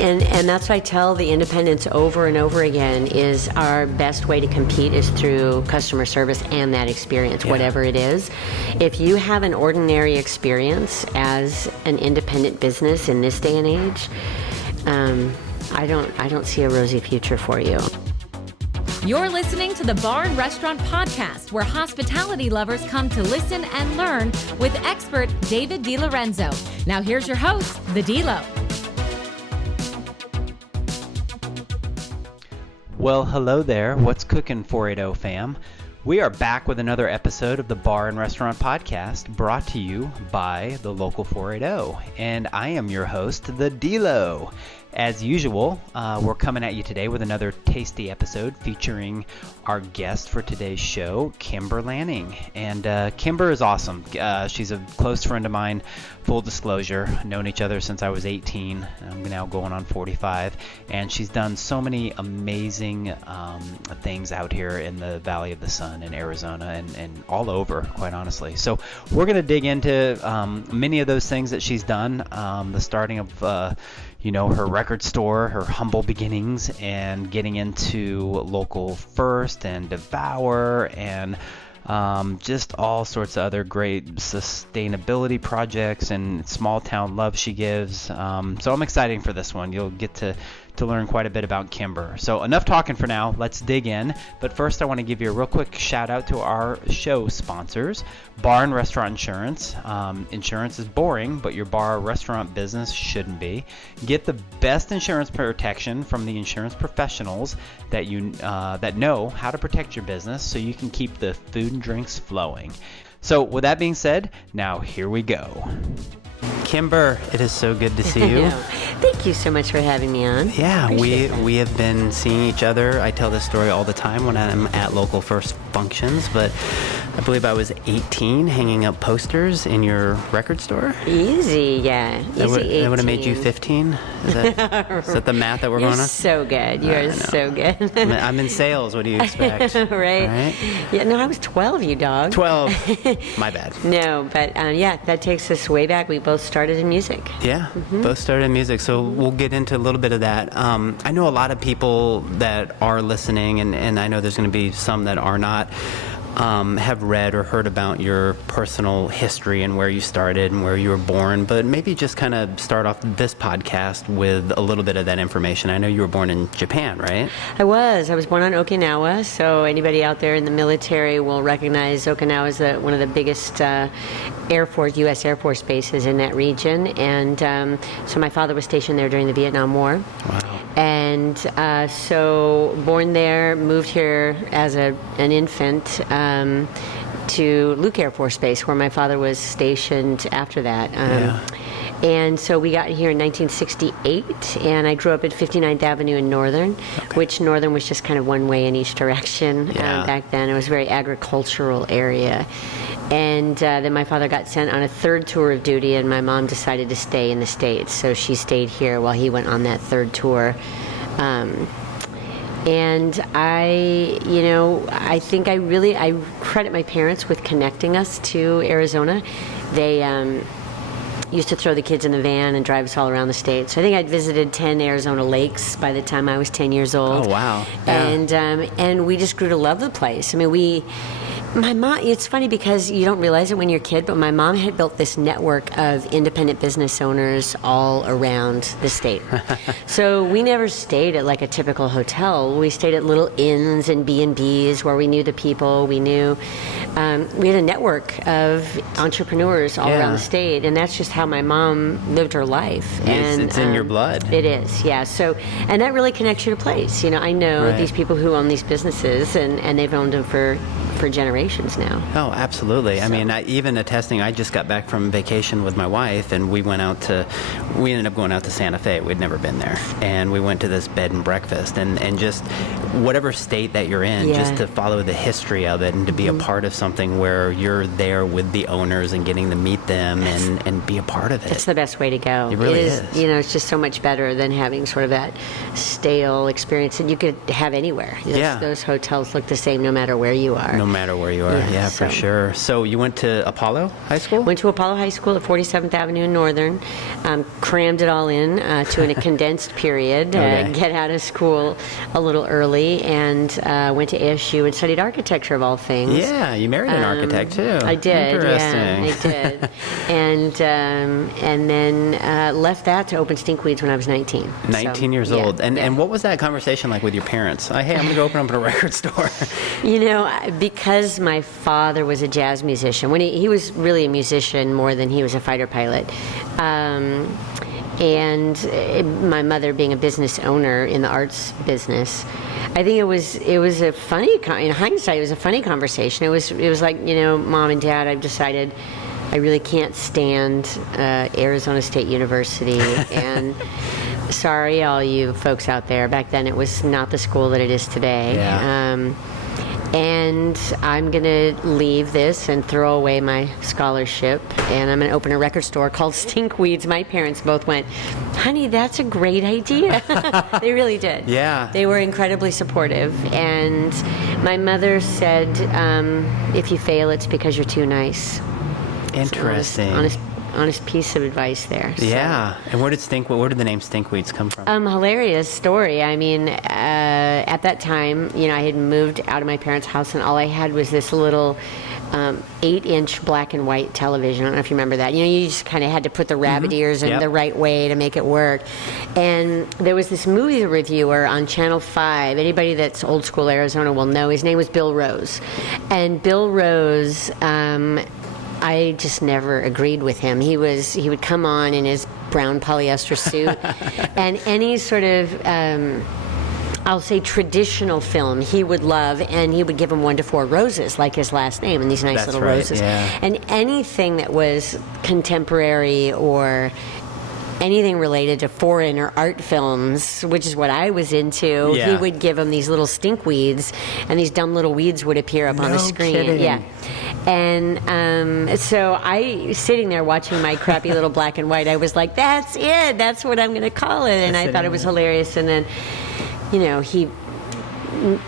And that's what I tell the independents over and over again, is our best way to compete is through customer service and that experience, whatever it is. If you have an ordinary experience as an independent business in this day and age, I don't see a rosy future for you. You're listening to the Bar and Restaurant Podcast, where hospitality lovers come to listen and learn with expert David DiLorenzo. Now here's your host, the Delo. Well, hello there. What's cooking, 480 fam? We are back with another episode of the Bar and Restaurant Podcast, brought to you by the local 480. And I am your host, the Delo. As usual, we're coming at you today with another tasty episode featuring our guest for today's show, Kimber Lanning. And Kimber is awesome. She's a close friend of mine, full disclosure. Known each other since I was 18. I'm now going on 45. And she's done so many amazing things out here in the Valley of the Sun in Arizona and all over, quite honestly. So we're going to dig into many of those things that she's done. The starting of her record store, her humble beginnings, and getting into Local First and Devour and just all sorts of other great sustainability projects and small town love she gives. So I'm excited for this one. You'll get to learn quite a bit about Kimber. So enough talking for now. Let's dig in. But first, I want to give you a real quick shout out to our show sponsors, Bar and Restaurant Insurance. Insurance is boring, but your bar or restaurant business shouldn't be. Get the best insurance protection from the insurance professionals that that know how to protect your business so you can keep the food and drinks flowing. So with that being said, now here we go. Kimber, it is so good to see you. Thank you so much for having me on. Yeah, we have been seeing each other. I tell this story all the time when I'm at Local First functions, but I believe I was 18 hanging up posters in your record store. Easy, yeah. That would have made you 15? Is that the math that we're going on? You're so good. You are so good. I'm in sales. What do you expect? Right? Yeah, no, I was 12, you dog. 12. My bad. No, but that takes us way back. We both started in music. Yeah, both started in music. So we'll get into a little bit of that. I know a lot of people that are listening, and I know there's going to be some that are not, have read or heard about your personal history and where you started and where you were born, but maybe just kind of start off this podcast with a little bit of that information. I know you were born in Japan, right? I was born on Okinawa, so anybody out there in the military will recognize Okinawa as one of the biggest U.S. Air Force bases in that region, and so my father was stationed there during the Vietnam War. Wow. And so born there, moved here as an infant to Luke Air Force Base, where my father was stationed after that. And so we got here in 1968, and I grew up at 59th Avenue in Northern, which Northern was just kind of one way in each direction back then. It was a very agricultural area. And then my father got sent on a third tour of duty, and my mom decided to stay in the States. So she stayed here while he went on that third tour. And I think I credit my parents with connecting us to Arizona. They used to throw the kids in the van and drive us all around the state. So I think I'd visited 10 Arizona lakes by the time I was 10 years old. Oh, wow. Yeah. And we just grew to love the place. I mean, my mom, it's funny because you don't realize it when you're a kid, but my mom had built this network of independent business owners all around the state. So we never stayed at like a typical hotel. We stayed at little inns and B&Bs where we knew the people. We knew, we had a network of entrepreneurs all around the state, and that's just how my mom lived her life. And it's in your blood. It is, yeah. So, and that really connects you to place. I know these people who own these businesses, and they've owned them for generations now. Oh, absolutely. So. I mean, even attesting, I just got back from vacation with my wife, and we ended up going out to Santa Fe. We'd never been there. And we went to this bed and breakfast, and just whatever state that you're in, just to follow the history of it and to be a part of something where you're there with the owners and getting to meet them and be a part of it. It's the best way to go. It really is. You know, it's just so much better than having sort of that stale experience that you could have anywhere. Those hotels look the same no matter where you are. No matter where you are, yeah, for sure. So you went to Apollo High School? Went to Apollo High School at 47th Avenue in Northern. Crammed it all in to a condensed period. Get out of school a little early, and went to ASU and studied architecture of all things. Yeah, you married an architect too. I did. Interesting. Yeah, I did. and then left that to open Stinkweeds when I was 19. 19 years old. And what was that conversation like with your parents? Hey, I'm going to go open up a record store. You know, because my father was a jazz musician, when he was really a musician more than he was a fighter pilot. And my mother being a business owner in the arts business, I think it was a funny, in hindsight, it was a funny conversation. It was like, you know, Mom and Dad, I've decided I really can't stand Arizona State University, and sorry all you folks out there, back then it was not the school that it is today. Yeah. And I'm going to leave this and throw away my scholarship, and I'm going to open a record store called Stinkweeds. My parents both went, honey, that's a great idea. They really did. Yeah. They were incredibly supportive. And my mother said, if you fail, it's because you're too nice. Interesting. Honest piece of advice there. So. Yeah. And where did the name Stinkweeds come from? Hilarious story. I mean, at that time, you know, I had moved out of my parents' house, and all I had was this little 8-inch black and white television. I don't know if you remember that. You know, you just kind of had to put the rabbit ears in the right way to make it work. And there was this movie reviewer on Channel 5. Anybody that's old school Arizona will know. His name was Bill Rose. And Bill Rose, I just never agreed with him. He would come on in his brown polyester suit, and any sort of I'll say traditional film he would love, and he would give him 1 to 4 roses, like his last name, and these nice little roses. Yeah. And anything that was contemporary or anything related to foreign or art films, which is what I was into, he would give them these little stinkweeds, and these dumb little weeds would appear up on the screen. Kidding. Yeah. And so I, sitting there watching my crappy little black and white, I was like, that's it. That's what I'm going to call it. And I thought it was hilarious. And then, you know,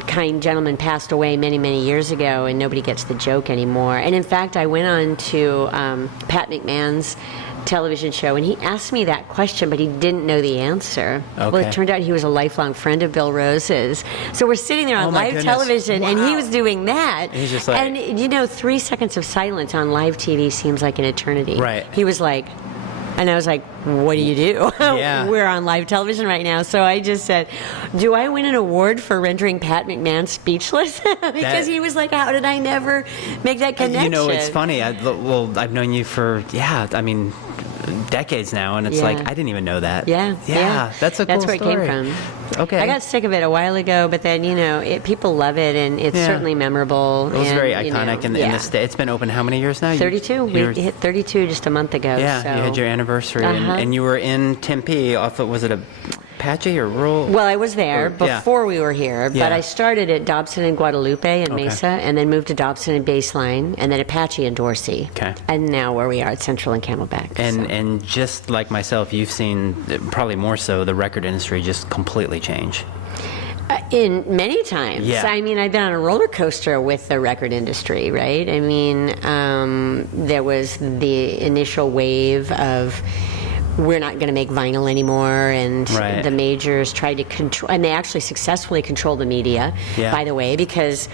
kind gentleman passed away many, many years ago, and nobody gets the joke anymore. And in fact, I went on to Pat McMahon's television show, and he asked me that question, but he didn't know the answer. Okay. Well, it turned out he was a lifelong friend of Bill Rose's. So we're sitting there on live television, and he was doing that. He's just like, and you know, 3 seconds of silence on live TV seems like an eternity. Right. He was like, and I was like, what do you do? Yeah. We're on live television right now. So I just said, do I win an award for rendering Pat McMahon speechless? Because he was like, how did I never make that connection? You know, it's funny. I've known you for, decades now, and it's like, I didn't even know that. Yeah. That's a cool That's where story. it came from. Okay. I got sick of it a while ago, but then, you know, people love it, and it's certainly memorable. It was very iconic in the state. It's been open how many years now? 32. We hit 32 just a month ago. Yeah, so. you had your anniversary, and you were in Tempe off of, was it Apache or rural? Well, I was there before we were here, but I started at Dobson and Guadalupe and Mesa, and then moved to Dobson and Baseline, and then Apache and Dorsey. Okay. And now where we are at Central and Camelback. And just like myself, you've seen, probably more so, the record industry just completely change. In many times. Yeah. I mean, I've been on a roller coaster with the record industry, right? I mean, there was the initial wave of, we're not going to make vinyl anymore, and the majors tried to control, and they actually successfully controlled the media, by the way, because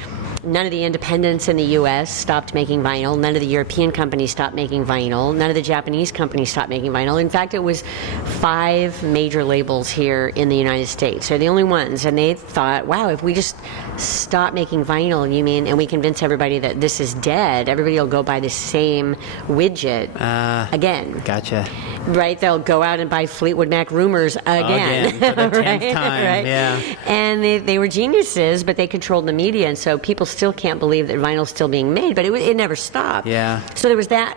none of the independents in the U.S. stopped making vinyl. None of the European companies stopped making vinyl. None of the Japanese companies stopped making vinyl. In fact, it was 5 major labels here in the United States. They're the only ones. And they thought, wow, if we just stop making vinyl, and we convince everybody that this is dead, everybody will go buy the same widget again. Gotcha. Right? They'll go out and buy Fleetwood Mac Rumors again. For the 10th time, right? yeah. And they were geniuses, but they controlled the media, and so people still can't believe that vinyl's still being made, but it never stopped. Yeah. So there was that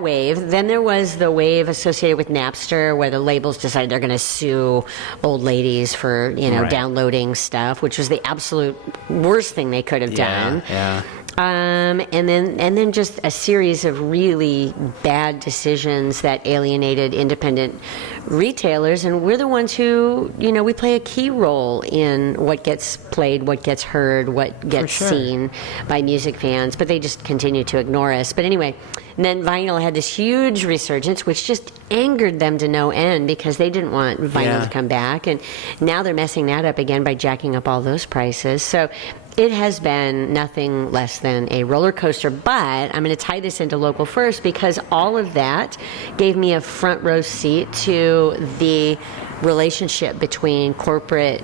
wave. Then there was the wave associated with Napster, where the labels decided they're going to sue old ladies for, downloading stuff, which was the absolute worst thing they could have done. Yeah. And then just a series of really bad decisions that alienated independent retailers, and we're the ones who, we play a key role in what gets played, what gets heard, what gets seen by music fans, but they just continue to ignore us. But anyway, and then vinyl had this huge resurgence, which just angered them to no end because they didn't want vinyl to come back, and now they're messing that up again by jacking up all those prices. So it has been nothing less than a roller coaster, but I'm going to tie this into Local First because all of that gave me a front row seat to the relationship between corporate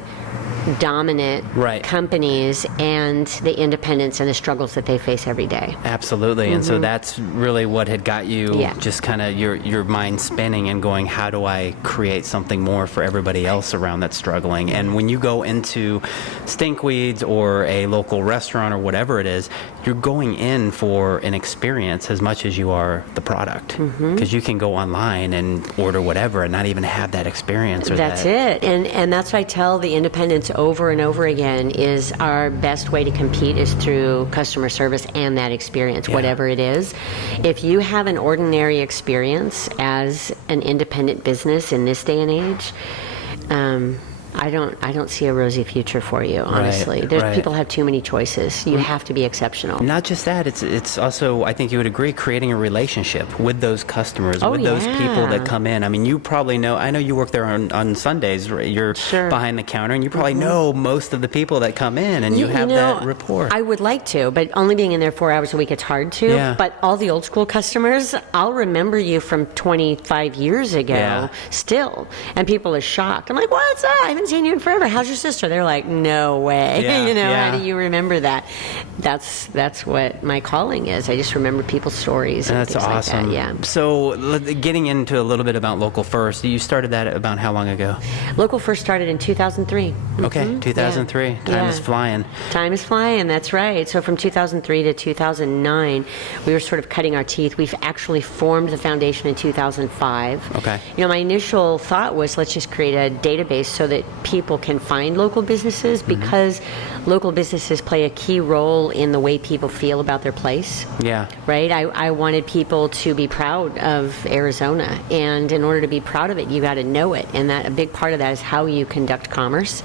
dominant companies and the independents and the struggles that they face every day. Absolutely. And so that's really what had got you just kind of your mind spinning and going, how do I create something more for everybody else around that's struggling? And when you go into Stinkweeds or a local restaurant or whatever it is, you're going in for an experience as much as you are the product, because you can go online and order whatever and not even have that experience. That's it. And that's what I tell the independents over and over again, is our best way to compete is through customer service and that experience, whatever it is. If you have an ordinary experience as an independent business in this day and age, I don't see a rosy future for you, honestly. People have too many choices. You have to be exceptional. Not just that, it's also, I think you would agree, creating a relationship with those customers, with those people that come in. I mean, you probably know, I know you work there on Sundays, you're behind the counter, and you probably know most of the people that come in, and you have that rapport. I would like to, but only being in there 4 hours a week, it's hard to. Yeah. But all the old school customers, I'll remember you from 25 years ago still, and people are shocked. I'm like, what's up? I haven't seen you in forever. How's your sister? They're like, no way. How do you remember that? That's what my calling is. I just remember people's stories. And that's things awesome. Like that. So getting into a little bit about Local First, you started that about how long ago? Local First started in 2003. Okay, 2003. Time is flying. Time is flying, that's right. So from 2003 to 2009, we were sort of cutting our teeth. We've actually formed the foundation in 2005. Okay. My initial thought was, let's just create a database so that people can find local businesses, because local businesses play a key role in the way people feel about their place. Yeah. Right? I wanted people to be proud of Arizona, and in order to be proud of it, you got to know it, and that a big part of that is how you conduct commerce.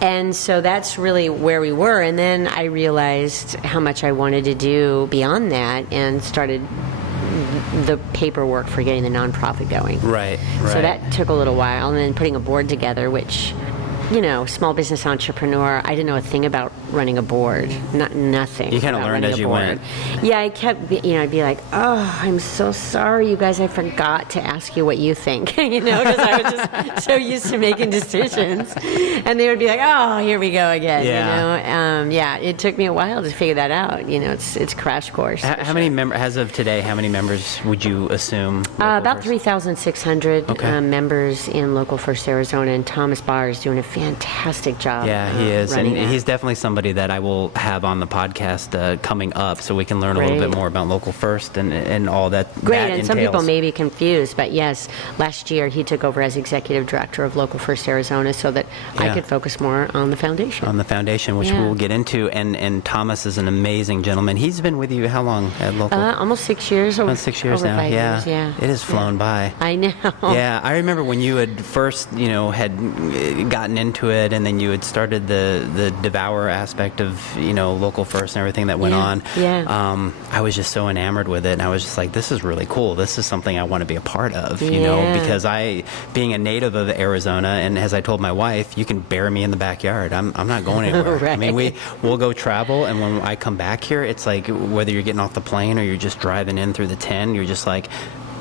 And so that's really where we were, and then I realized how much I wanted to do beyond that and started the paperwork for getting the nonprofit going. Right. So that took a little while, and then putting a board together, which, small business entrepreneur, I didn't know a thing about running a board. Nothing. You kind of learned as you went. Yeah, I kept, I'd be like, oh, I'm so sorry, you guys, I forgot to ask you what you think, because I was just so used to making decisions. And they would be like, oh, here we go again, it took me a while to figure that out. It's crash course. How many members, as of today, how many members would you assume? About 3,600 members in Local First Arizona, and Thomas Barr is doing a fantastic job. Yeah, he is, and that. he's definitely somebody that I will have on the podcast coming up, so we can learn a little bit more about Local First and all that. Great, that and entails. some people may be confused, but yes, last year he took over as executive director of Local First Arizona, so that I could focus more on the foundation. On the foundation, which we'll get into, and Thomas is an amazing gentleman. He's been with you how long at Local? Almost 6 years. Almost 6 years now. 5 years, It has flown by. I know. Yeah, I remember when you had first, had gotten into it, and then you had started the Devour aspect of, Local First and everything that went on. Yeah. I was just so enamored with it, and I was just like, this is really cool. This is something I want to be a part of, because being a native of Arizona, and as I told my wife, you can bury me in the backyard. I'm not going anywhere. Right. I mean, we'll go travel, and when I come back here, it's like whether you're getting off the plane or you're just driving in through the 10, you're just like,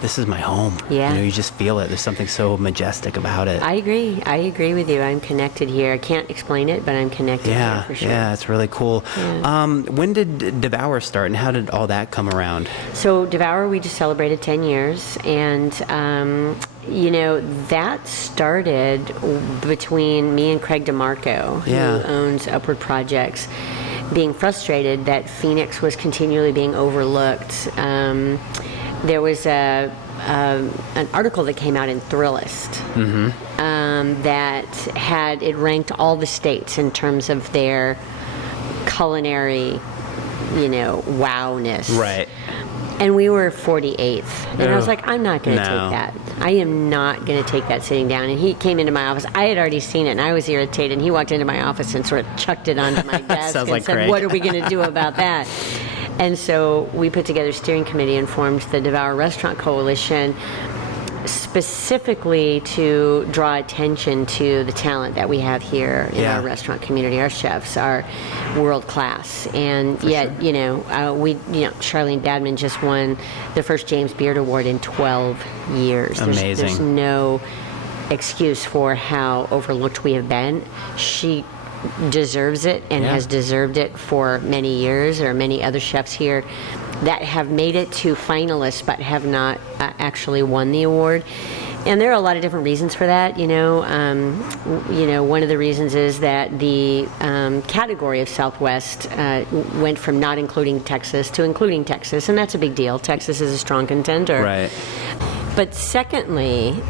this is my home. Yeah. You just feel it. There's something so majestic about it. I agree with you. I'm connected here. I can't explain it, but I'm connected here for sure. Yeah, it's really cool. Yeah. When did Devour start, and how did all that come around? So Devour, we just celebrated 10 years, and that started between me and Craig DeMarco, who owns Upward Projects, being frustrated that Phoenix was continually being overlooked. There was an article that came out in Thrillist that it ranked all the states in terms of their culinary wowness. Right. And we were 48th. And I was like, I'm not going to No. take that. I am not going to take that sitting down. And he came into my office. I had already seen it, and I was irritated. And he walked into my office and sort of chucked it onto my desk Sounds and like said, Craig. what are we going to do about that? And so we put together a steering committee and formed the Devour Restaurant Coalition, specifically to draw attention to the talent that we have here in Yeah. our restaurant community. Our chefs are world class, and yet Charlene Badman just won the first James Beard Award in 12 years. Amazing. There's no excuse for how overlooked we have been. She deserves it and has deserved it for many years. There are many other chefs here that have made it to finalists but have not actually won the award. And there are a lot of different reasons for that. One of the reasons is that the category of Southwest went from not including Texas to including Texas, and that's a big deal. Texas is a strong contender. Right. But secondly,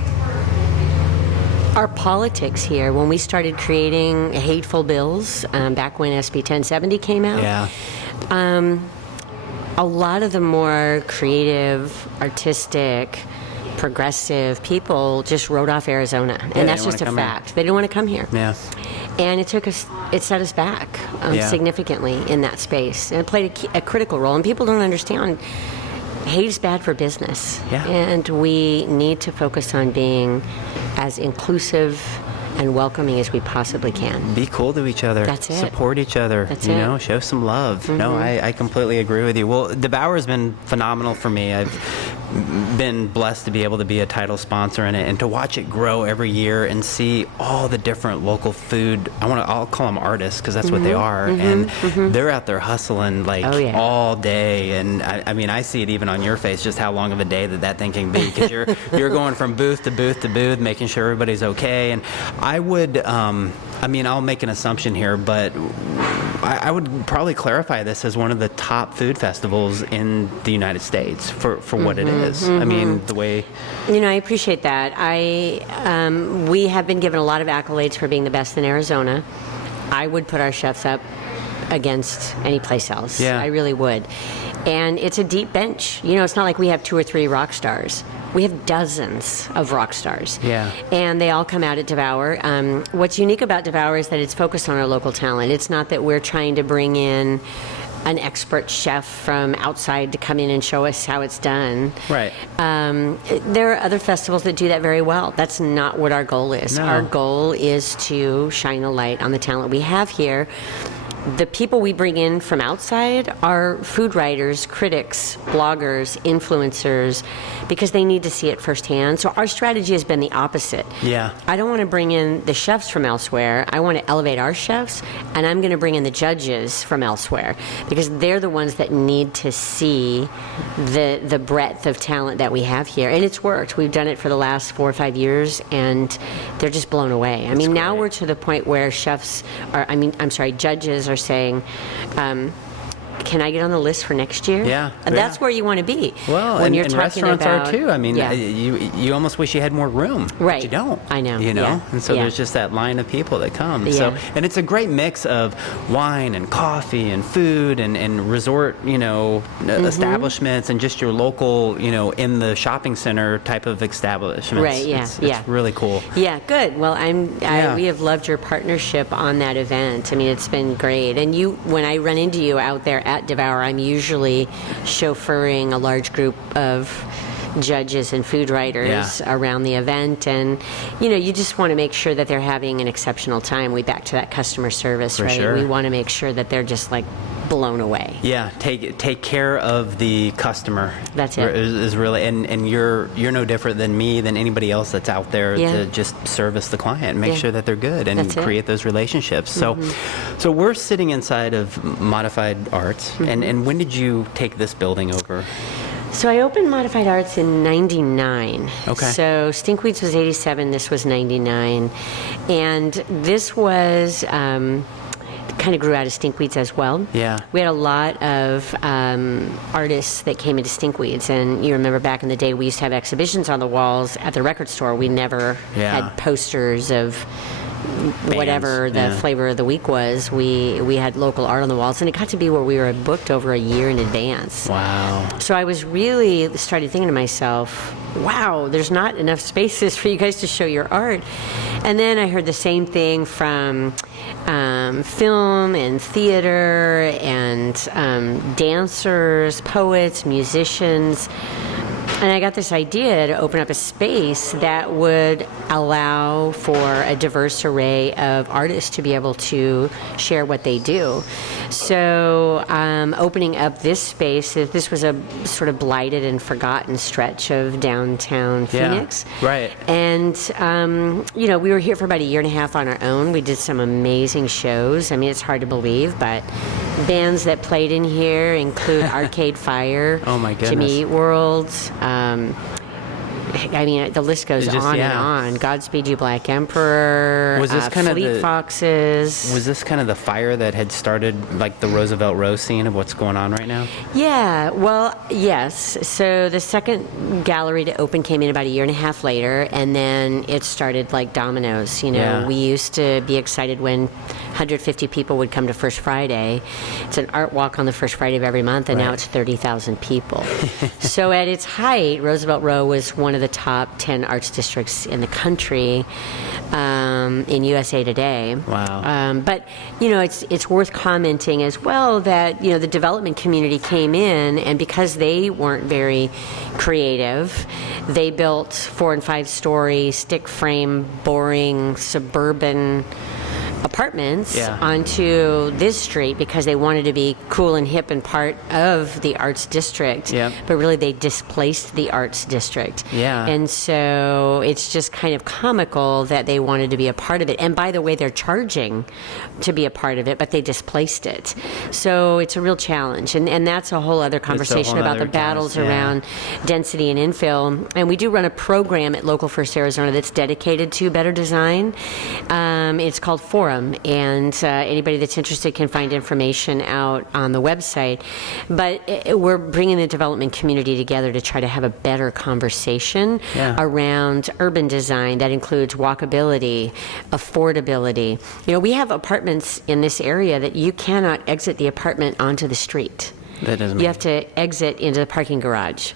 our politics here, when we started creating hateful bills back when SB 1070 came out, a lot of the more creative, artistic, progressive people just wrote off Arizona, and that's just a fact. They didn't want to come here. Yeah. And it set us back significantly in that space, and it played a critical role. And people don't understand. Hate is bad for business, and we need to focus on being as inclusive and welcoming as we possibly can. Be cool to each other. That's it. Support each other. That's you it. know, show some love. No, I completely agree with you. Well, Devour has been phenomenal for me. I've been blessed to be able to be a title sponsor in it and to watch it grow every year and see all the different local food. I'll call them artists because that's what they are. And they're out there hustling all day. And I mean, I see it even on your face, just how long of a day that thing can be, because you're going from booth to booth to booth, making sure everybody's okay. And I would, I'll make an assumption here, but I would probably clarify this as one of the top food festivals in the United States for what it is. I mean, the way... I appreciate that. We have been given a lot of accolades for being the best in Arizona. I would put our chefs up against any place else. Yeah. I really would. And it's a deep bench. It's not like we have 2 or 3 rock stars. We have dozens of rock stars. Yeah. And they all come out at Devour. What's unique about Devour is that it's focused on our local talent. It's not that we're trying to bring in an expert chef from outside to come in and show us how it's done. Right. There are other festivals that do that very well. That's not what our goal is. No. Our goal is to shine a light on the talent we have here. The people we bring in from outside are food writers, critics, bloggers, influencers, because they need to see it firsthand. So our strategy has been the opposite. Yeah. I don't want to bring in the chefs from elsewhere. I want to elevate our chefs, and I'm going to bring in the judges from elsewhere, because they're the ones that need to see the breadth of talent that we have here. And it's worked. We've done it for the last 4 or 5 years, and they're just blown away. Now we're to the point where judges are saying, can I get on the list for next year? Yeah. And that's where you want to be. Well, when and, you're and talking restaurants about, are too. I mean, yeah. you almost wish you had more room. Right. But you don't. I know. And so Yeah. there's just that line of people that come. Yeah. So, and it's a great mix of wine and coffee and food and resort, establishments, and just your local, in the shopping center type of establishments. Right, yeah, It's really cool. Yeah, good. Well, we have loved your partnership on that event. It's been great. And when I run into you out there at Devour, I'm usually chauffeuring a large group of judges and food writers around the event, and you just want to make sure that they're having an exceptional time. We back to that customer service, For right? sure. We want to make sure that they're just blown away. Yeah, take care of the customer. That's it. Is really, and you're no different than me, than anybody else that's out there to just service the client, make sure that they're good, and That's it. create those relationships. So we're sitting inside of Modified Arts, and when did you take this building over? So I opened Modified Arts in 99. Okay. So Stinkweeds was 87, this was 99. And this was, kind of grew out of Stinkweeds as well. Yeah. We had a lot of artists that came into Stinkweeds. And you remember back in the day, we used to have exhibitions on the walls at the record store. We never had posters of whatever the flavor of the week was, we had local art on the walls, and it got to be where we were booked over a year in advance. Wow. So I was really started thinking to myself, wow, there's not enough spaces for you guys to show your art. And then I heard the same thing from film and theater and dancers, poets, musicians. And I got this idea to open up a space that would allow for a diverse array of artists to be able to share what they do. So opening up this space, this was a sort of blighted and forgotten stretch of downtown Phoenix. Right. And, we were here for about a year and a half on our own. We did some amazing shows. I mean, it's hard to believe, but bands that played in here include Arcade Fire, oh my goodness, Jimmy Eat World. I mean, the list goes on and on. Godspeed You Black Emperor, was this kind Fleet of Foxes. Was this kind of the fire that had started, like, the Roosevelt Row scene of what's going on right now? Yeah, well, yes. So the second gallery to open came in about a year and a half later, and then it started like dominoes. We used to be excited when 150 people would come to First Friday. It's an art walk on the first Friday of every month, and now it's 30,000 people. So at its height, Roosevelt Row was one of the top 10 arts districts in the country in USA Today. Wow. But, it's worth commenting as well that, the development community came in, and because they weren't very creative, they built 4- and 5-story, stick frame, boring, suburban apartments onto this street because they wanted to be cool and hip and part of the arts district. But really they displaced the arts district. And so it's just kind of comical that they wanted to be a part of it. And by the way, they're charging to be a part of it, but they displaced it. So it's a real challenge. And that's a whole other conversation about the battles around density and infill. And we do run a program at Local First Arizona that's dedicated to better design. It's called Forum. And anybody that's interested can find information out on the website. But we're bringing the development community together to try to have a better conversation around urban design that includes walkability, affordability. We have apartments in this area that you cannot exit the apartment onto the street. You have to exit into the parking garage.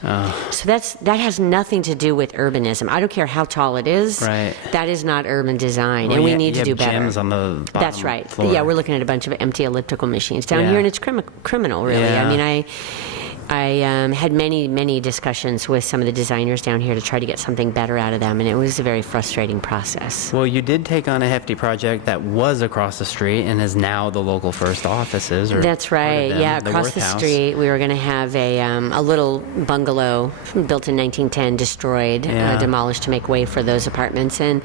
So that has nothing to do with urbanism. I don't care how tall it is. Right. That is not urban design, and we need to do better. Gyms on the bottom That's right. floor. Yeah, we're looking at a bunch of empty elliptical machines down here, and it's criminal, really. I mean, I had many discussions with some of the designers down here to try to get something better out of them, and it was a very frustrating process. Well, you did take on a hefty project that was across the street and is now the Local First offices. That's right. Across the street, we were going to have a little bungalow built in 1910, destroyed, demolished to make way for those apartments. And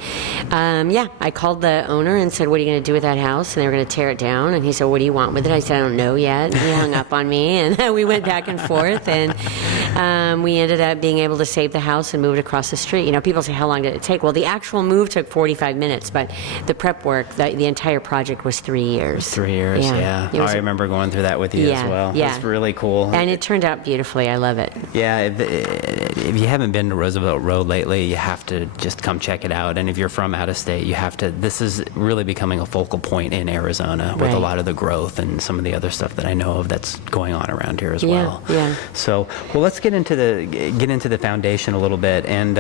I called the owner and said, "What are you going to do with that house?" And they were going to tear it down. And he said, "What do you want with it?" I said, "I don't know yet." And he hung up on me, and we went back and forth. And we ended up being able to save the house and move it across the street. People say, how long did it take? Well, the actual move took 45 minutes, but the prep work, the entire project was 3 years. 3 years, I remember going through that with you as well. Yeah. It's really cool. And it turned out beautifully. I love it. Yeah, if you haven't been to Roosevelt Row lately, you have to just come check it out. And if you're from out of state, you have to. This is really becoming a focal point in Arizona with a lot of the growth and some of the other stuff that I know of that's going on around here as well. Yeah. So, well, let's get into the foundation a little bit, and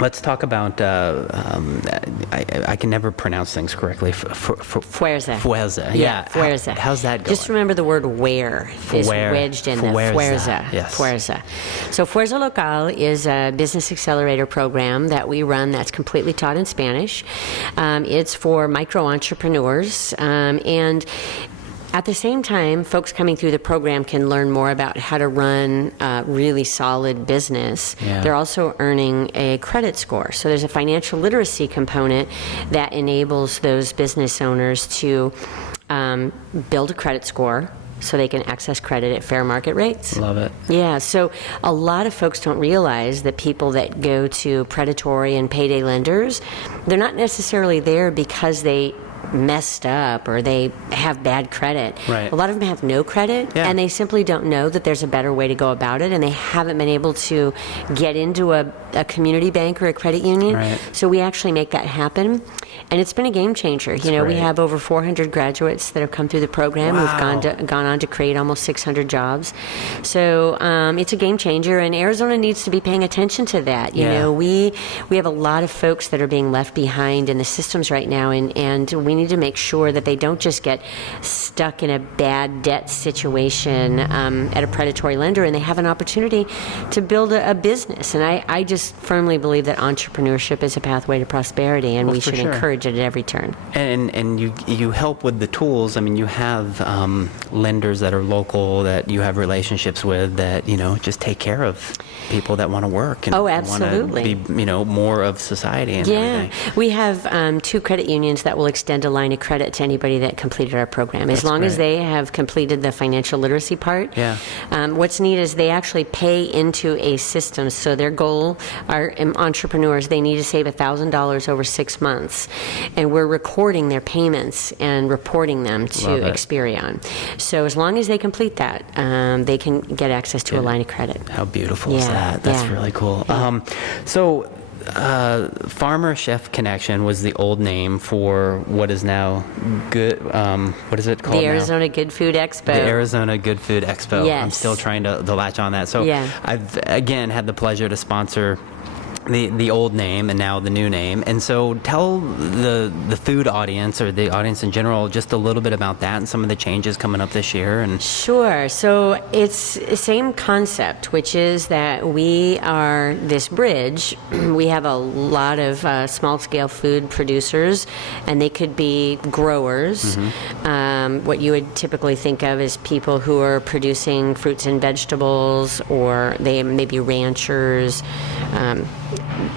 let's talk about. I can never pronounce things correctly. Fureza. Fureza. Fureza. How's that going? Just remember the word "where" is wedged in the Fureza. Yes. Fureza. So Fureza Local is a business accelerator program that we run that's completely taught in Spanish. It's for micro entrepreneurs and. At the same time, folks coming through the program can learn more about how to run a really solid business. They're also earning a credit score. So there's a financial literacy component that enables those business owners to build a credit score so they can access credit at fair market rates. Love it. Yeah, so a lot of folks don't realize that people that go to predatory and payday lenders, they're not necessarily there because they messed up or they have bad credit. Right. A lot of them have no credit, and they simply don't know that there's a better way to go about it, and they haven't been able to get into a community bank or a credit union. Right. So we actually make that happen, and it's been a game changer. You know, we great. have over 400 graduates that have come through the program. Wow. We've gone on to create almost 600 jobs. So it's a game changer, and Arizona needs to be paying attention to that. You know, we have a lot of folks that are being left behind in the systems right now, and we need to make sure that they don't just get stuck in a bad debt situation at a predatory lender, and they have an opportunity to build a business. And I just firmly believe that entrepreneurship is a pathway to prosperity, and we should encourage it at every turn. And you help with the tools. I mean, you have lenders that are local that you have relationships with that, you know, just take care of people that want to work and absolutely. want to be, you know, more of society and everything. We have 2 credit unions that will extend a line of credit to anybody that completed our program, as long as they have completed the financial literacy part. What's neat is they actually pay into a system. So their goal, our entrepreneurs, they need to save $1,000 over 6 months, and we're recording their payments and reporting them to Experian. So as long as they complete that, they can get access to a line of credit. How beautiful is that? That's really cool. So Farmer Chef Connection was the old name for what is now good. What is it called? The Arizona Good Food Expo. The Arizona Good Food Expo. Yes. I'm still trying to latch on that. So I've again had the pleasure to sponsor the old name and now the new name. And so tell the food audience or the audience in general just a little bit about that and some of the changes coming up this year. And Sure. So it's the same concept, which is that we are this bridge. We have a lot of small-scale food producers, and they could be growers. What you would typically think of as people who are producing fruits and vegetables, or they may be ranchers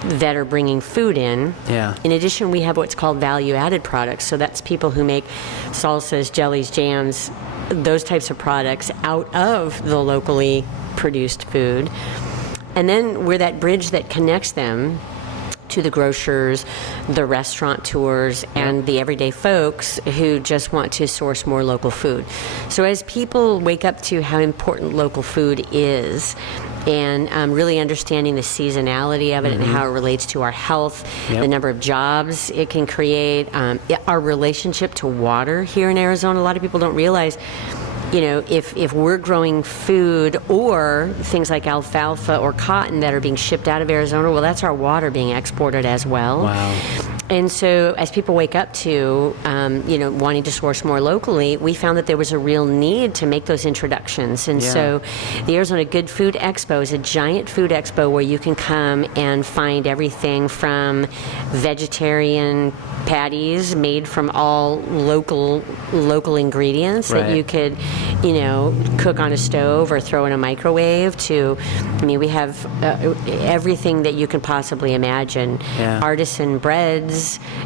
that are bringing food in. In addition, we have what's called value-added products. So that's people who make salsas, jellies, jams, those types of products out of the locally produced food. And then we're that bridge that connects them to the grocers, the restaurateurs, and the everyday folks who just want to source more local food. So as people wake up to how important local food is, and really understanding the seasonality of it and how it relates to our health, the number of jobs it can create, our relationship to water here in Arizona. A lot of people don't realize, you know, if we're growing food or things like alfalfa or cotton that are being shipped out of Arizona, well, that's our water being exported as well. And so as people wake up to, you know, wanting to source more locally, we found that there was a real need to make those introductions. And so the Arizona Good Food Expo is a giant food expo where you can come and find everything from vegetarian patties made from all local ingredients that you could, you know, cook on a stove or throw in a microwave to, I mean, we have everything that you can possibly imagine. Artisan breads,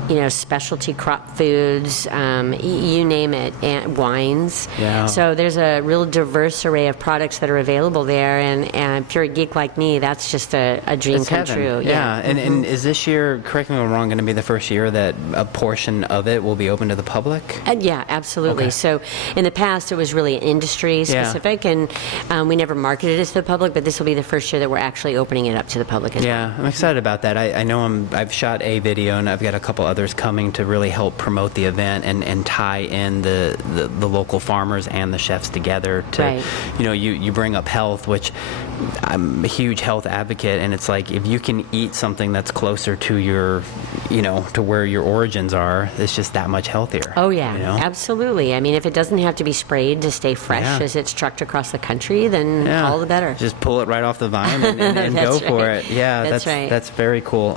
you know, specialty crop foods, you name it, and wines. So there's a real diverse array of products that are available there, and if you're a geek like me, that's just a dream come true. And is this year, correct me if I'm wrong, going to be the first year that a portion of it will be open to the public? Yeah, absolutely. So in the past, it was really industry specific, and we never marketed it to the public, but this will be the first year that we're actually opening it up to the public as well. I'm excited about that. I know I've shot a video, and I've got a couple others coming to really help promote the event and tie in the local farmers and the chefs together to, you know, you bring up health, which I'm a huge health advocate, and it's like if you can eat something that's closer to your, you know, to where your origins are, it's just that much healthier. Oh yeah, you know? Absolutely. I mean, if it doesn't have to be sprayed to stay fresh as it's trucked across the country, then all the better. Just pull it right off the vine and go for it. That's very cool.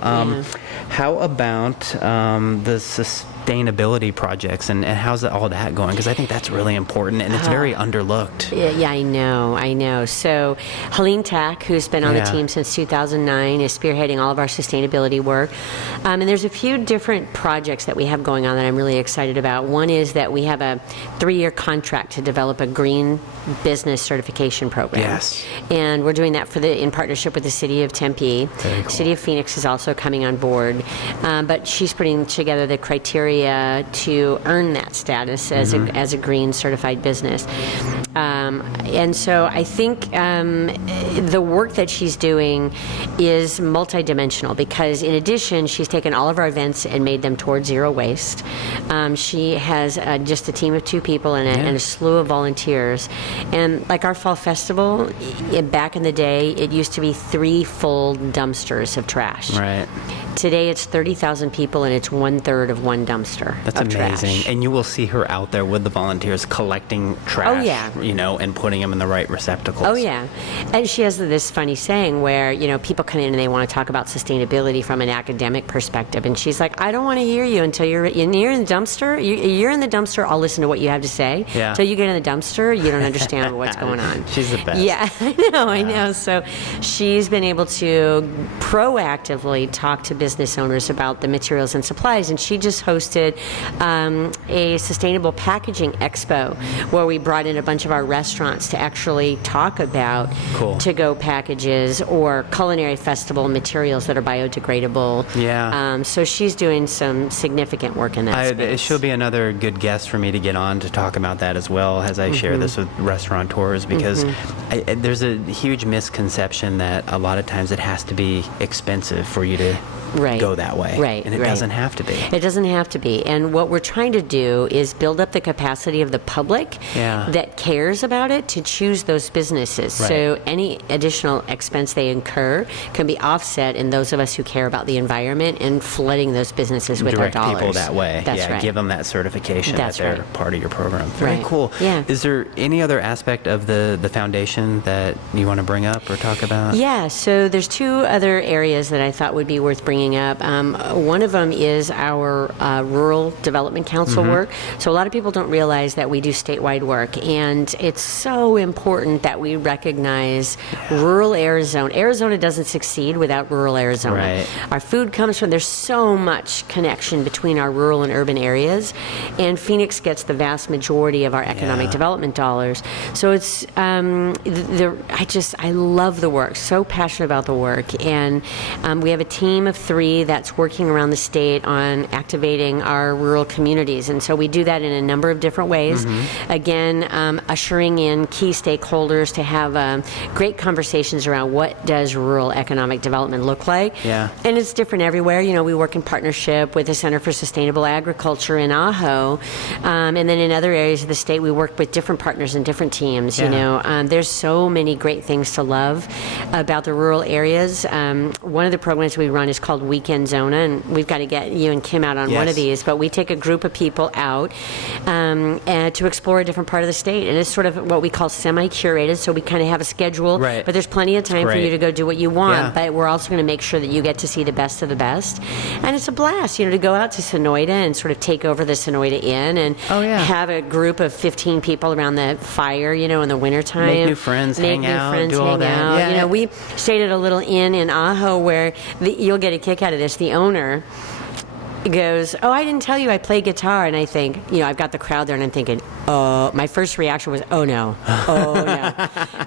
How about the sustainability projects and how's all that going? Because I think that's really important and it's very underlooked. Yeah, I know. So Helene Tack, who's been on the team since 2009, is spearheading all of our sustainability work. And there's a few different projects that we have going on that I'm really excited about. One is that we have a 3-year contract to develop a green business certification program. Yes. And we're doing that in partnership with the city of Tempe. Very cool. City of Phoenix is also coming on board, but she's putting together the criteria to earn that status as a green certified business. And so I think the work that she's doing is multidimensional, because in addition, she's taken all of our events and made them towards zero waste. She has just a team of 2 people and a slew of volunteers. And like our fall festival, back in the day, it used to be 3 full dumpsters of trash. Right. Today it's 30,000 people and it's 1/3 of one dumpster. That's of amazing. Trash. And you will see her out there with the volunteers collecting trash, Oh, yeah. And putting them in the right receptacles. Oh, yeah. And she has this funny saying where, people come in and they want to talk about sustainability from an academic perspective. And she's like, I don't want to hear you until you're in the dumpster. You're in the dumpster, I'll listen to what you have to say. Yeah. Until you get in the dumpster, you don't understand what's going on. She's the best. Yeah, I know. So she's been able to proactively talk to business owners about the materials and supplies. And she just hosted a sustainable packaging expo where we brought in a bunch of our restaurants to actually talk about to-go packages or culinary festival materials that are biodegradable. Yeah. So she's doing some significant work in that space. She'll be another good guest for me to get on to talk about that as well, as I share this with restaurateurs, because there's a huge misconception that a lot of times it has to be expensive for you to go that way. Right. And it doesn't have to be. It doesn't have to be. And what we're trying to do is build up the capacity of the public that cares about it to choose those businesses. Right. So any additional expense they incur can be offset in those of us who care about the environment and flooding those businesses with Direct our dollars. people that way. That's right. Give them that certification That's that they're right. part of your program. Very Right. cool. Yeah. Is there any other aspect of the foundation that you want to bring up or talk about? Yeah, so there's 2 other areas that I thought would be worth bringing up. One of them is our Rural Development Council work. So a lot of people don't realize that we do statewide work, and it's so important that we recognize rural Arizona. Arizona doesn't succeed without rural Arizona. Right. Our food comes from, there's so much connection between our rural and urban areas, and Phoenix gets the vast majority of our economic development dollars. So it's, I love the work, so passionate about the work, and we have a team of 3 that's working around the state on activating our rural communities, and so we do that in a number of different ways. Again, ushering in key stakeholders to have great conversations around what does rural economic development look like. Yeah. And it's different everywhere. We work in partnership with the Center for Sustainable Agriculture in Ajo, and then in other areas of the state we work with different partners and different teams. There's so many great things to love about the rural areas. One of the programs we run is called Weekend Zona, and we've got to get you and Kim out on one of these, but we take a group of people out and to explore a different part of the state, and it's sort of what we call semi-curated, so we kind of have a schedule, but there's plenty of time for you to go do what you want, but we're also going to make sure that you get to see the best of the best. And it's a blast, to go out to Sonoyta and sort of take over the Sonoyta Inn and have a group of 15 people around the fire, in the wintertime. Make new friends, hang out, do all that. Yeah. We stayed at a little inn in Ajo where you'll get a kick out of this. The owner goes, oh, I didn't tell you I play guitar. And I think, I've got the crowd there and I'm thinking, my first reaction was, oh no.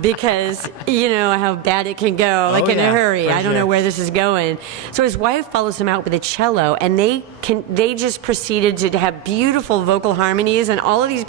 Because, how bad it can go, in a hurry. I don't know where this is going. So his wife follows him out with a cello, and they just proceeded to have beautiful vocal harmonies and all of these.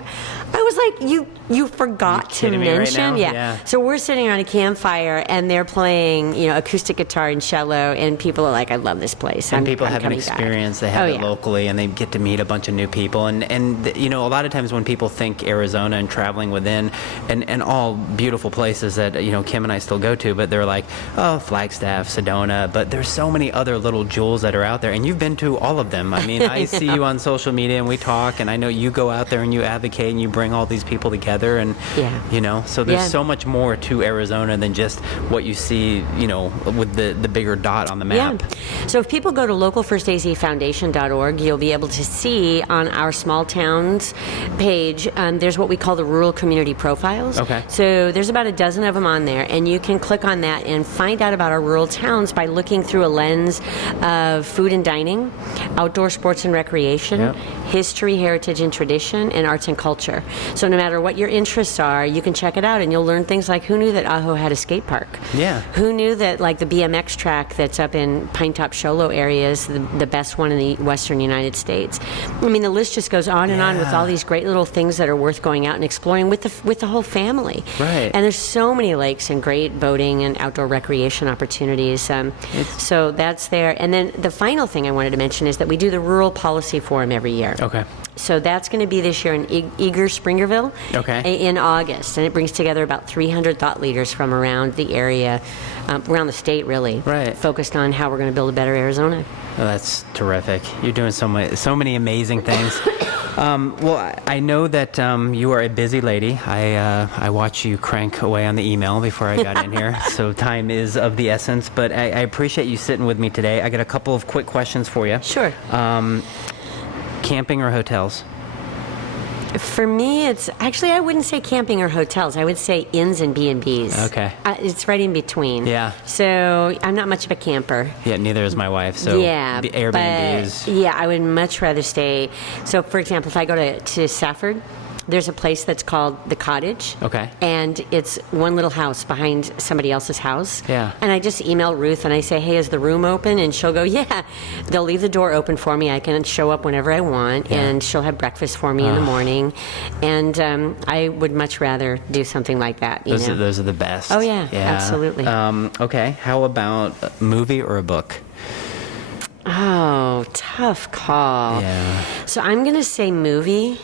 I was like, you forgot to mention. Right now? So we're sitting around a campfire and they're playing, acoustic guitar and cello, and people are like, I love this place. And people have an experience. They have it locally, and they get to meet a bunch of new people. And a lot of times when people think Arizona and traveling within, and all beautiful places that, Kim and I still go to, but they're like, oh, Flagstaff, Sedona, but there's so many other little jewels that are out there, and you've been to all of them. I mean, I see you on social media and we talk, and I know you go out there and you advocate and you bring all these people together, and so there's so much more to Arizona than just what you see, with the bigger dot on the map. So if people go to localfirstazfoundation.org, you'll be able to see on our small towns page, there's what we call the rural community profiles. Okay. So there's about a dozen of them on there, and you can click on that and find out about our rural towns by looking through a lens of food and dining, outdoor sports and recreation, history, heritage, and tradition, and arts and culture. So no matter what your interests are, you can check it out, and you'll learn things like, who knew that Ajo had a skate park? Yeah. Who knew that, like, the BMX track that's up in Pine Top Show Low area is the best one in the western United States? I mean, the list just goes on and on with all these great little things that are worth going out and exploring with the whole family. Right. And there's so many lakes and great boating and outdoor recreation opportunities. So that's there. And then the final thing I wanted to mention is that we do the Rural Policy Forum every year. Okay. So that's going to be this year in Eager, Springerville in August. And it brings together about 300 thought leaders from around the area, around the state, really, focused on how we're going to build a better Arizona. Oh, that's terrific. You're doing so many amazing things. Well, I know that you are a busy lady. I watch you crank away on the email before I got in here, so time is of the essence. But I appreciate you sitting with me today. I got a couple of quick questions for you. Sure. Camping or hotels? For me, it's actually, I wouldn't say camping or hotels. I would say inns and B&Bs. Okay. It's right in between. Yeah. So I'm not much of a camper. Yeah, neither is my wife. So yeah, the Airbnbs. Yeah, I would much rather stay. So, for example, if I go to Safford, there's a place that's called The Cottage. Okay. And it's one little house behind somebody else's house. Yeah. And I just email Ruth and I say, hey, is the room open? And she'll go, yeah. They'll leave the door open for me. I can show up whenever I want. Yeah. And she'll have breakfast for me in the morning. And I would much rather do something like that. Those are the best. Oh, yeah. Absolutely. Okay. How about a movie or a book? Oh, tough call. Yeah. So I'm going to say movie.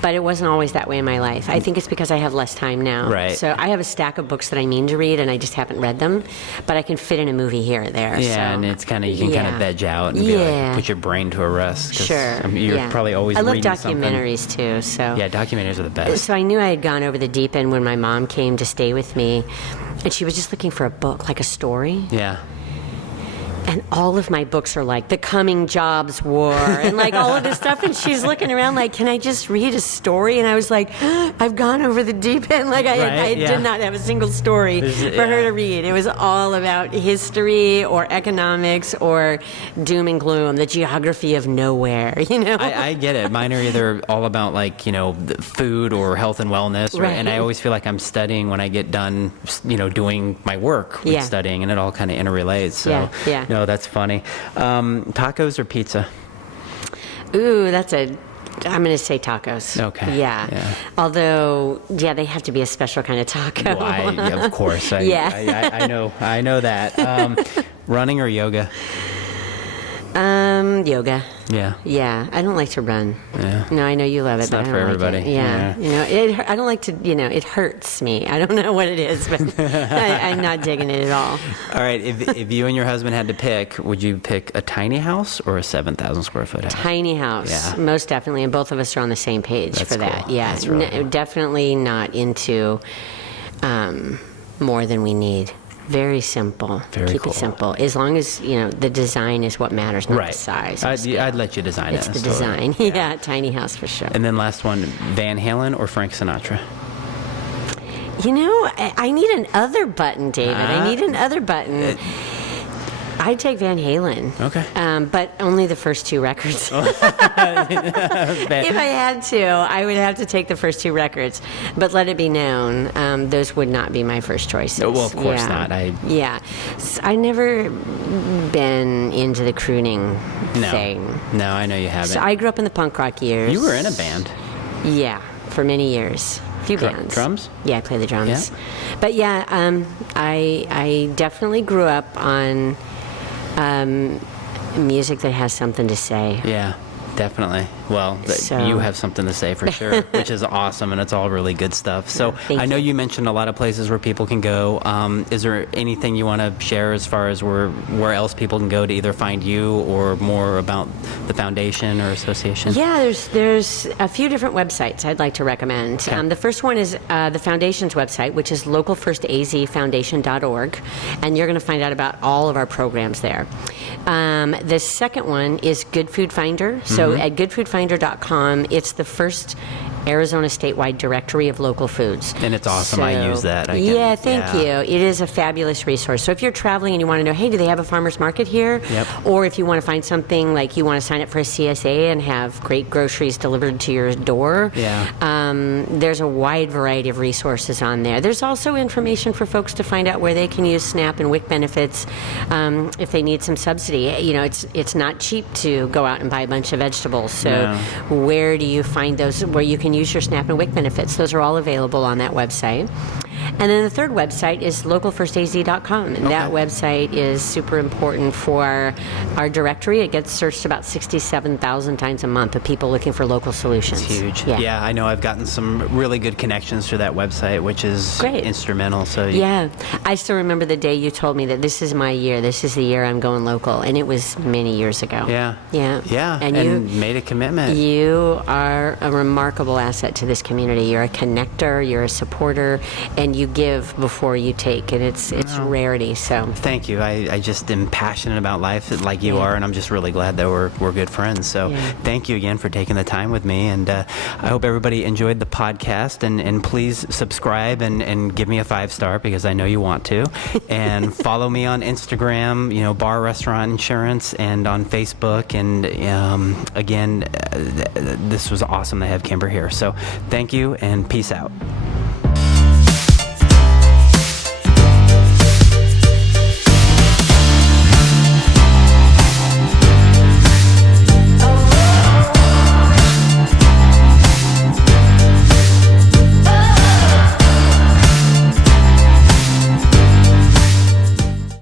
But it wasn't always that way in my life. I think it's because I have less time now. Right. So I have a stack of books that I mean to read, and I just haven't read them. But I can fit in a movie here or there. Yeah, so. and it's kind of, you can kind of veg out and be like, put your brain to a rest. Sure. I mean, you're probably always reading something. I love documentaries too. So. Yeah, documentaries are the best. So I knew I had gone over the deep end when my mom came to stay with me, and she was just looking for a book, like a story. Yeah. And all of my books are like The Coming Jobs War and like all of this stuff. And she's looking around like, can I just read a story? And I was like, I've gone over the deep end. Like I did not have a single story for her to read. It was all about history or economics or doom and gloom, the geography of nowhere, you know? I get it. Mine are either all about like, you know, food or health and wellness. And I always feel like I'm studying when I get done, you know, doing my work with studying, and it all kind of interrelates. So, no, that's funny. Tacos or pizza? Ooh, I'm going to say tacos. Okay. Yeah. Although, they have to be a special kind of taco. Well, of course. I know that. Running or yoga? Yoga. Yeah. Yeah. I don't like to run. Yeah. No, I know you love it, it's but not I for don't everybody. like it. Yeah. You know, I don't like to, it hurts me. I don't know what it is, but I'm not digging it at all. All right. If you and your husband had to pick, would you pick a tiny house or a 7,000 square foot house? Tiny house. Yeah. Most definitely. And both of us are on the same page for that. Cool. Yeah. That's really cool. Definitely not into more than we need. Very simple. Keep it simple. As long as, the design is what matters, not the size. I'd let you design it. It's the design. Yeah, tiny house for sure. And then last one, Van Halen or Frank Sinatra? I need an other button, David. I need an other button. I'd take Van Halen. Okay. But only the first two records. If I had to, I would have to take the first two records. But let it be known, those would not be my first choices. Well, of course not. I never been into the crooning thing. No, I know you haven't. So I grew up in the punk rock years. You were in a band. Yeah, for many years. A few bands. Drums? Yeah, I play the drums. Yeah. But I definitely grew up on music that has something to say. Yeah, definitely. Well, you have something to say for sure, which is awesome, and it's all really good stuff. So I know you mentioned a lot of places where people can go. Is there anything you want to share as far as where else people can go to either find you or more about the foundation or association? Yeah, there's a few different websites I'd like to recommend. Okay. The first one is the foundation's website, which is localfirstazfoundation.org, and you're going to find out about all of our programs there. The second one is Good Food Finder. So at goodfoodfinder.com, it's the first Arizona statewide directory of local foods. And it's awesome. I use that. Yeah, thank you. It is a fabulous resource. So if you're traveling and you want to know, hey, do they have a farmer's market here? Yep. Or if you want to find something like you want to sign up for a CSA and have great groceries delivered to your door, there's a wide variety of resources on there. There's also information for folks to find out where they can use SNAP and WIC benefits if they need some subsidy. You know, it's not cheap to go out and buy a bunch of vegetables. So where do you find those where you can use your SNAP and WIC benefits? Those are all available on that website. And then the third website is localfirstaz.com, and that website is super important for our directory. It gets searched about 67,000 times a month of people looking for local solutions. It's huge. Yeah, I know I've gotten some really good connections through that website, which is great. Instrumental. So I still remember the day you told me that this is my year. This is the year I'm going local, and it was many years ago. Yeah. And you you made a commitment. You are a remarkable asset to this community. You're a connector. You're a supporter, and you give before you take, and it's rarity. So thank you. I just am passionate about life like you are, and I'm just really glad that we're good friends. So thank you again for taking the time with me, and I hope everybody enjoyed the podcast, and please subscribe and give me a 5-star because I know you want to, and follow me on Instagram, Bar Restaurant Insurance, and on Facebook, and again, this was awesome to have Kimber here. So thank you, and peace out.